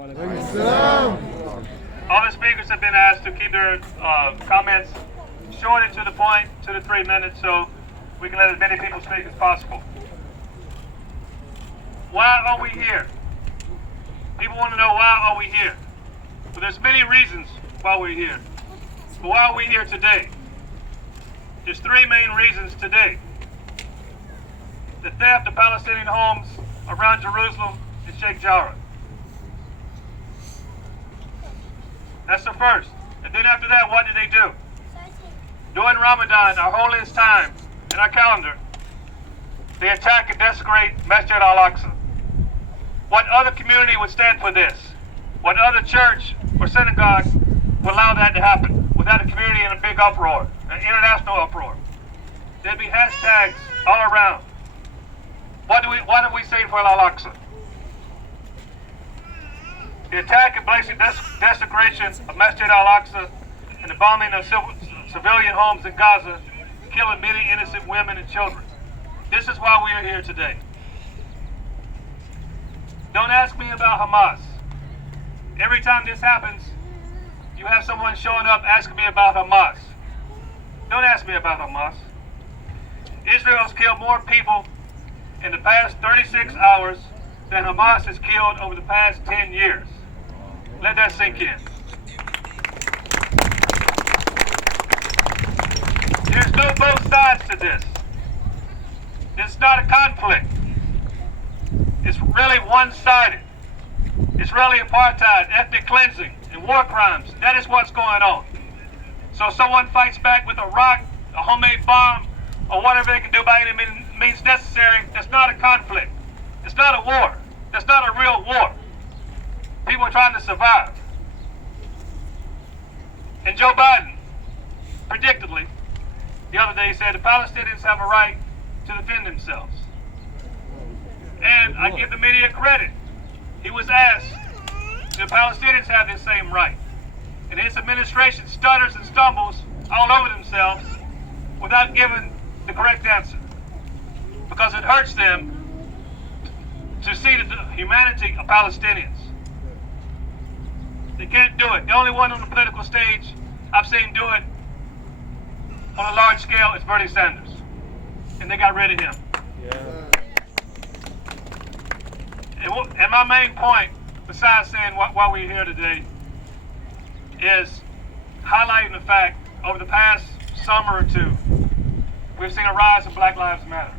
All the speakers have been asked to keep their comments short and to the point, to the 3 minutes, so we can let as many people speak as possible. Why are we here? People want to know, why are we here? Well, there's many reasons why we're here. But why are we here today? There's 3 main reasons today. The theft of Palestinian homes around Jerusalem and Sheik Jarrah. That's the first. And then after that, what did they do? During Ramadan, our holiest time in our calendar, they attack and desecrate Masjid Al Aqsa. What other community would stand for this? What other church or synagogue would allow that to happen without a community in a big uproar, an international uproar? There'd be hashtags all around. What do we say for Al Aqsa? The attack and blatant desecration of Masjid Al Aqsa and the bombing of civilian homes in Gaza, killing many innocent women and children. This is why we are here today. Don't ask me about Hamas. Every time this happens, you have someone showing up asking me about Hamas. Don't ask me about Hamas. Israel's killed more people in the past 36 hours than Hamas has killed over the past 10 years. Let that sink in. There's no both sides to this. It's not a conflict. It's really one-sided. Israeli apartheid, ethnic cleansing, and war crimes. That is what's going on. So if someone fights back with a rock, a homemade bomb, or whatever they can do by any means necessary, that's not a conflict. It's not a war. That's not a real war. People are trying to survive. And Joe Biden, predictably, the other day said the Palestinians have a right to defend themselves. And I give the media credit. He was asked, do the Palestinians have this same right? And his administration stutters and stumbles all over themselves without giving the correct answer. Because it hurts them to see the humanity of Palestinians. They can't do it. The only one on the political stage I've seen do it on a large scale is Bernie Sanders. And they got rid of him. And my main point, besides saying why we're here today, is highlighting the fact over the past summer or two, we've seen a rise in Black Lives Matter.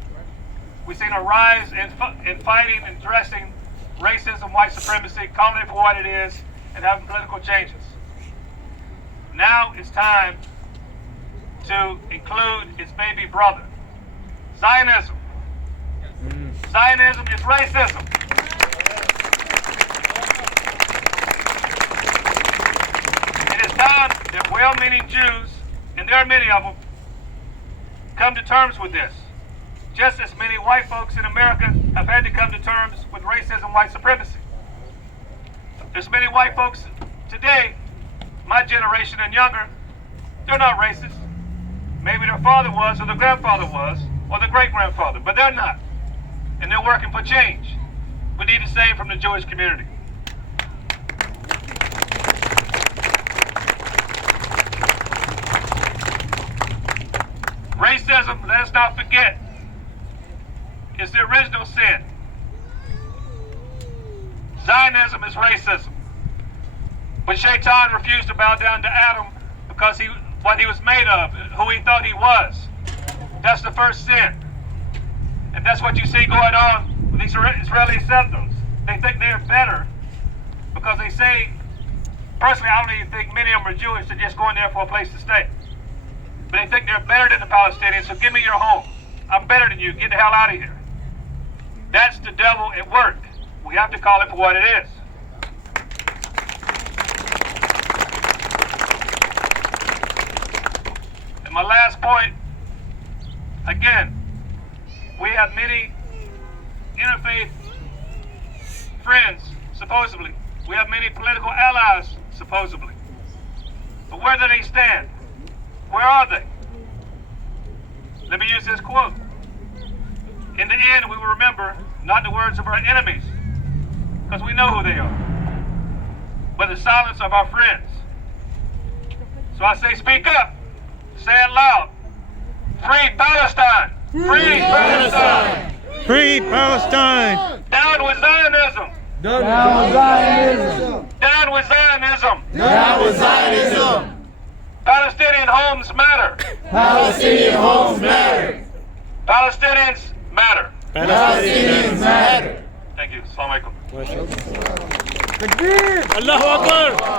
We've seen a rise in fighting and addressing racism, white supremacy, calling it for what it is, and having political changes. Now it's time to include its baby brother, Zionism. Zionism is racism. It is time that well-meaning Jews, and there are many of them, come to terms with this. Just as many white folks in America have had to come to terms with racism, white supremacy. There's many white folks today, my generation and younger, they're not racist. Maybe their father was, or their grandfather was, or their great-grandfather, but they're not. And they're working for change. We need to save from the Jewish community. Racism, let us not forget, is the original sin. Zionism is racism. But Shaitan refused to bow down to Adam because what he was made of, who he thought he was. That's the first sin. And that's what you see going on with these Israeli settlers. They think they're better because they say, personally, I don't even think many of them are Jewish, they're just going there for a place to stay. But they think they're better than the Palestinians, so give me your home. I'm better than you, get the hell out of here. That's the devil at work. We have to call it for what it is. And my last point, again, we have many interfaith friends, supposedly. We have many political allies, supposedly. But where do they stand? Where are they? Let me use this quote. In the end, we will remember not the words of our enemies, because we know who they are. the silence of our friends. So I say, speak up. Say it loud. Free Palestine. Free Palestine. Free Palestine! Down with Zionism. Down with Zionism! Down with Zionism. Down with Zionism! Palestinian homes matter. Palestinian homes matter! Palestinians matter. Palestinians matter! Thank you. Assalamu alaikum. Allahu Akbar!